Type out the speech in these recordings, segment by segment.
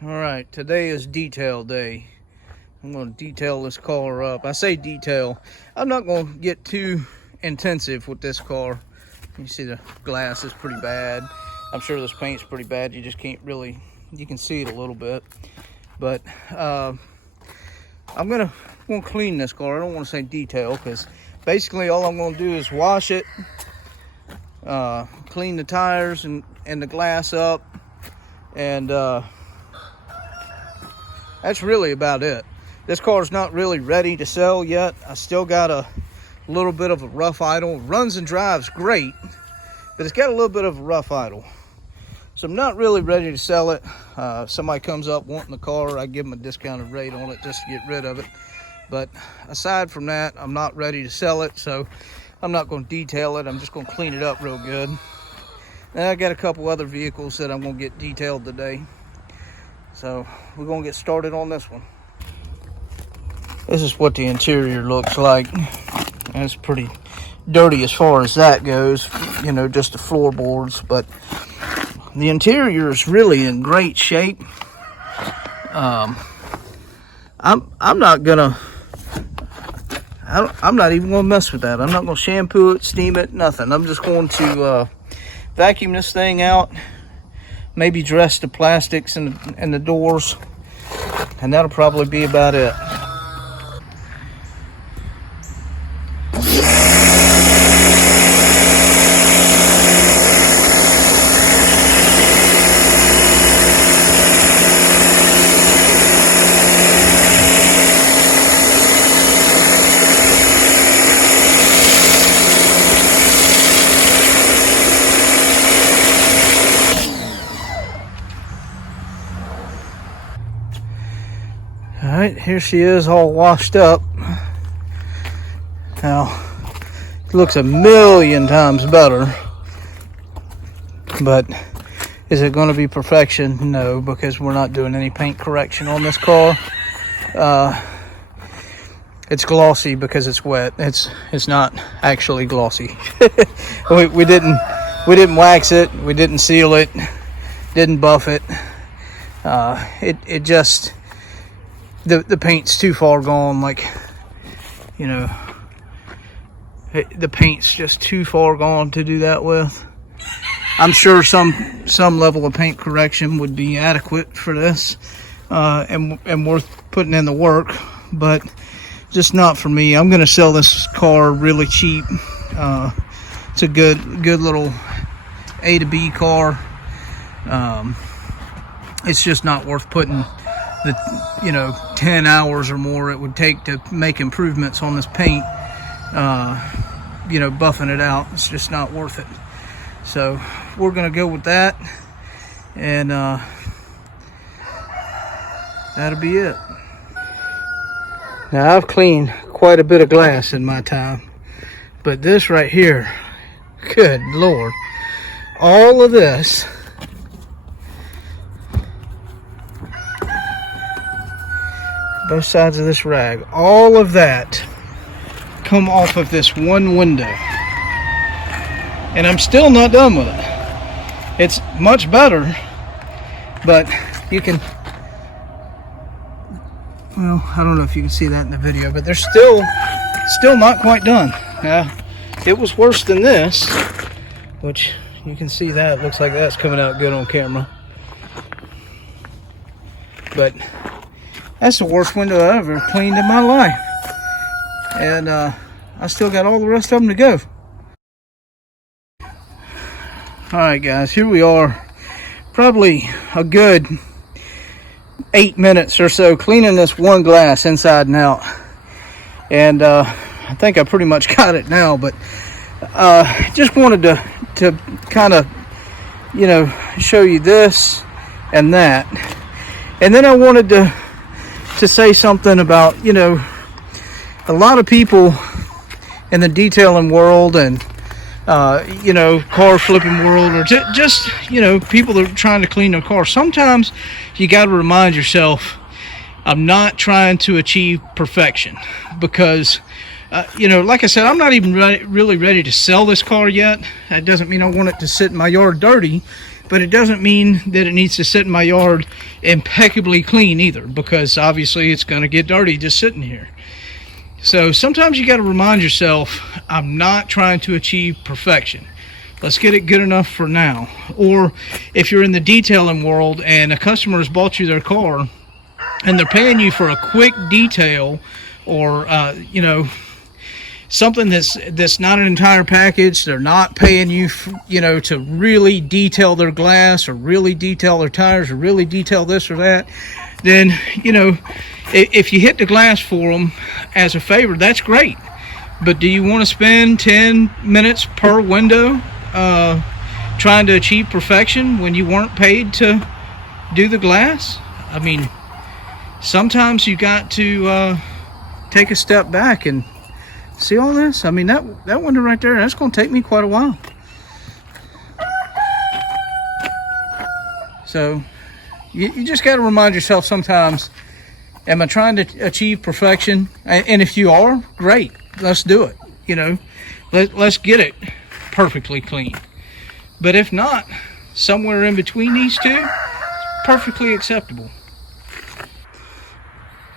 Alright, today is detail day. I'm going to detail this car up. I say detail. I'm not going to get too intensive with this car. You see the glass is pretty bad. I'm sure this paint's pretty bad. You just can't really, you can see it a little bit. But I'm going to clean this car. I don't want to say detail because basically all I'm going to do is wash it, clean the tires and the glass up, and that's really about it. This car is not really ready to sell yet. I still got a little bit of a rough idle. Runs and drives great, but it's got a little bit of a rough idle. So I'm not really ready to sell it. If somebody comes up wanting the car, I give them a discounted rate on it just to get rid of it. But aside from that, I'm not ready to sell it, so I'm not going to detail it. I'm just going to clean it up real good. And I got a couple other vehicles that I'm going to get detailed today. So we're going to get started on this one. This is what the interior looks like. And it's pretty dirty as far as that goes, you know, just the floorboards, but the interior is really in great shape. I'm not even gonna mess with that. I'm not gonna shampoo it, steam it, nothing. I'm just going to vacuum this thing out, maybe dress the plastics and the doors, and that'll probably be about it. All right, here she is all washed up. Now, it looks a million times better, but is it going to be perfection? No, because we're not doing any paint correction on this car. It's glossy because it's wet. It's not actually glossy. we didn't wax it. We didn't seal it. Didn't buff it. It just, the paint's too far gone. Like, you know, the paint's just too far gone to do that with. I'm sure some level of paint correction would be adequate for this, and worth putting in the work, but just not for me. I'm gonna sell this car really cheap. It's a good little A to B car. It's just not worth putting the 10 hours or more it would take to make improvements on this paint. Buffing it out, it's just not worth it. So we're gonna go with that, and that'll be it. Now, I've cleaned quite a bit of glass in my time, but this right here, good Lord, all of this, both sides of this rag, all of that come off of this one window, and I'm still not done with it. It's much better, but you can, well, I don't know if you can see that in the video, but they're still not quite done. It was worse than this, which you can see that. It looks like that's coming out good on camera. But that's the worst window I ever cleaned in my life. And I still got all the rest of them to go. Alright guys, here we are. Probably a good 8 minutes or so cleaning this one glass inside and out, and I think I pretty much got it now, but just wanted to kind of show you this and that, and then I wanted to say something about a lot of people in the detailing world and car flipping world, or just people that are trying to clean their car. Sometimes you got to remind yourself, I'm not trying to achieve perfection, because You know, like I said, I'm not even really ready to sell this car yet. That doesn't mean I want it to sit in my yard dirty, but it doesn't mean that it needs to sit in my yard impeccably clean either, because obviously it's going to get dirty just sitting here. So sometimes you got to remind yourself, I'm not trying to achieve perfection. Let's get it good enough for now. Or if you're in the detailing world and a customer has bought you their car and they're paying you for a quick detail, or you know, something that's not an entire package, they're not paying you, you know, to really detail their glass or really detail their tires or really detail this or that, then, you know, if you hit the glass for them as a favor, that's great. But do you want to spend 10 minutes per window trying to achieve perfection when you weren't paid to do the glass? I mean, sometimes you got to take a step back and see all this. I mean, that window right there, that's going to take me quite a while. So you just got to remind yourself sometimes, am I trying to achieve perfection? And if you are, great, let's do it. You know, let's get it perfectly clean. But if not, somewhere in between these two, perfectly acceptable.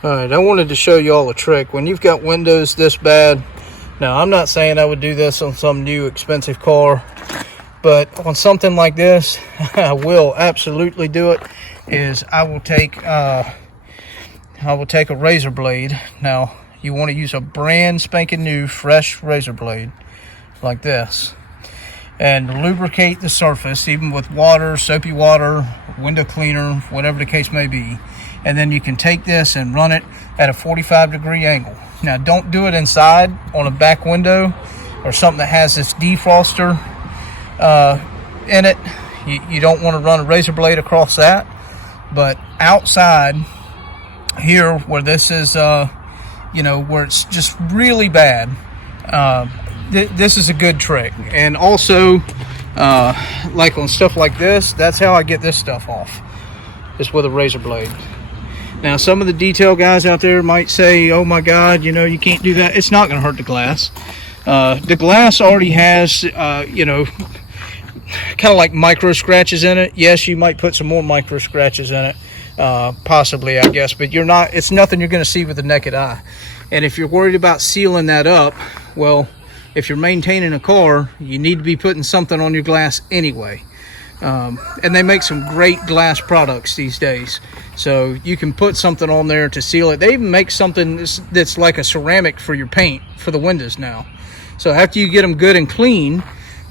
Alright, I wanted to show you all a trick. When you've got windows this bad, now I'm not saying I would do this on some new expensive car, but on something like this, I will absolutely do it, is I will take a razor blade. Now, you want to use a brand spanking new, fresh razor blade, like this, and lubricate the surface, even with water, soapy water, window cleaner, whatever the case may be. And then you can take this and run it at a 45-degree angle. Now, don't do it inside on a back window or something that has this defroster in it. You don't want to run a razor blade across that. But outside here, where this is, you know, where it's just really bad, this is a good trick. And also, like on stuff like this, that's how I get this stuff off, is with a razor blade. Now, some of the detail guys out there might say, oh my God, you know, you can't do that. It's not going to hurt the glass. The glass already has, you know, kind of like micro scratches in it. Yes, you might put some more micro scratches in it, possibly, I guess, but it's nothing you're going to see with the naked eye. And if you're worried about sealing that up, well, if you're maintaining a car, you need to be putting something on your glass anyway. And they make some great glass products these days, so you can put something on there to seal it. They even make something that's like a ceramic for your paint for the windows now. So after you get them good and clean,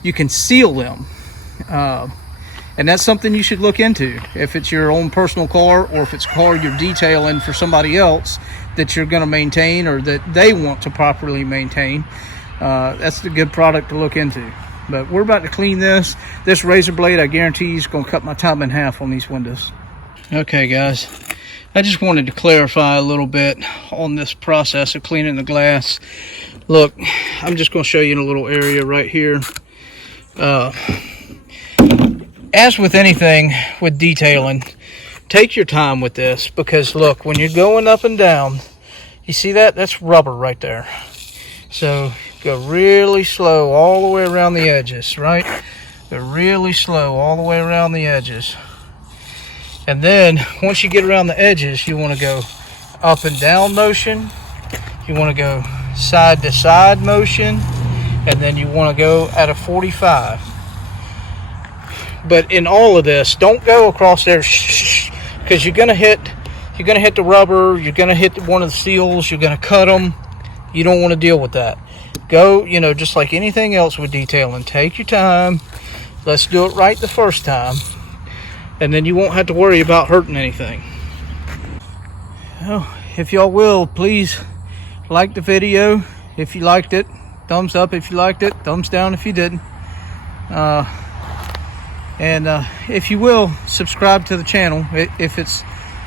you can seal them, and that's something you should look into if it's your own personal car, or if it's a car you're detailing for somebody else that you're going to maintain, or that they want to properly maintain. That's a good product to look into. But we're about to clean this. This razor blade, I guarantee, is going to cut my time in half on these windows. Okay, guys. I just wanted to clarify a little bit on this process of cleaning the glass. Look, I'm just going to show you in a little area right here. As with anything with detailing, take your time with this, because look, when you're going up and down, you see that? That's rubber right there. So go really slow all the way around the edges, right? Go really slow all the way around the edges. And then once you get around the edges, you want to go up and down motion. You want to go side to side motion. And then you want to go at a 45. But in all of this, don't go across there, because you're gonna hit the rubber, you're gonna hit one of the seals, you're gonna cut them. You don't want to deal with that. Go, you know, just like anything else with detailing, take your time. Let's do it right the first time, and then you won't have to worry about hurting anything. Well, if y'all will, please like the video if you liked it. Thumbs up if you liked it. Thumbs down if you didn't. And if you will, subscribe to the channel if it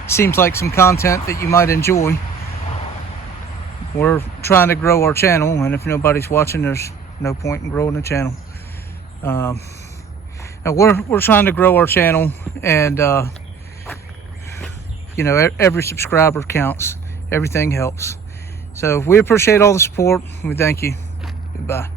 seems like some content that you might enjoy. We're trying to grow our channel, and if nobody's watching, there's no point in growing the channel. We're trying to grow our channel, and you know, every subscriber counts. Everything helps. So we appreciate all the support. We thank you. Goodbye.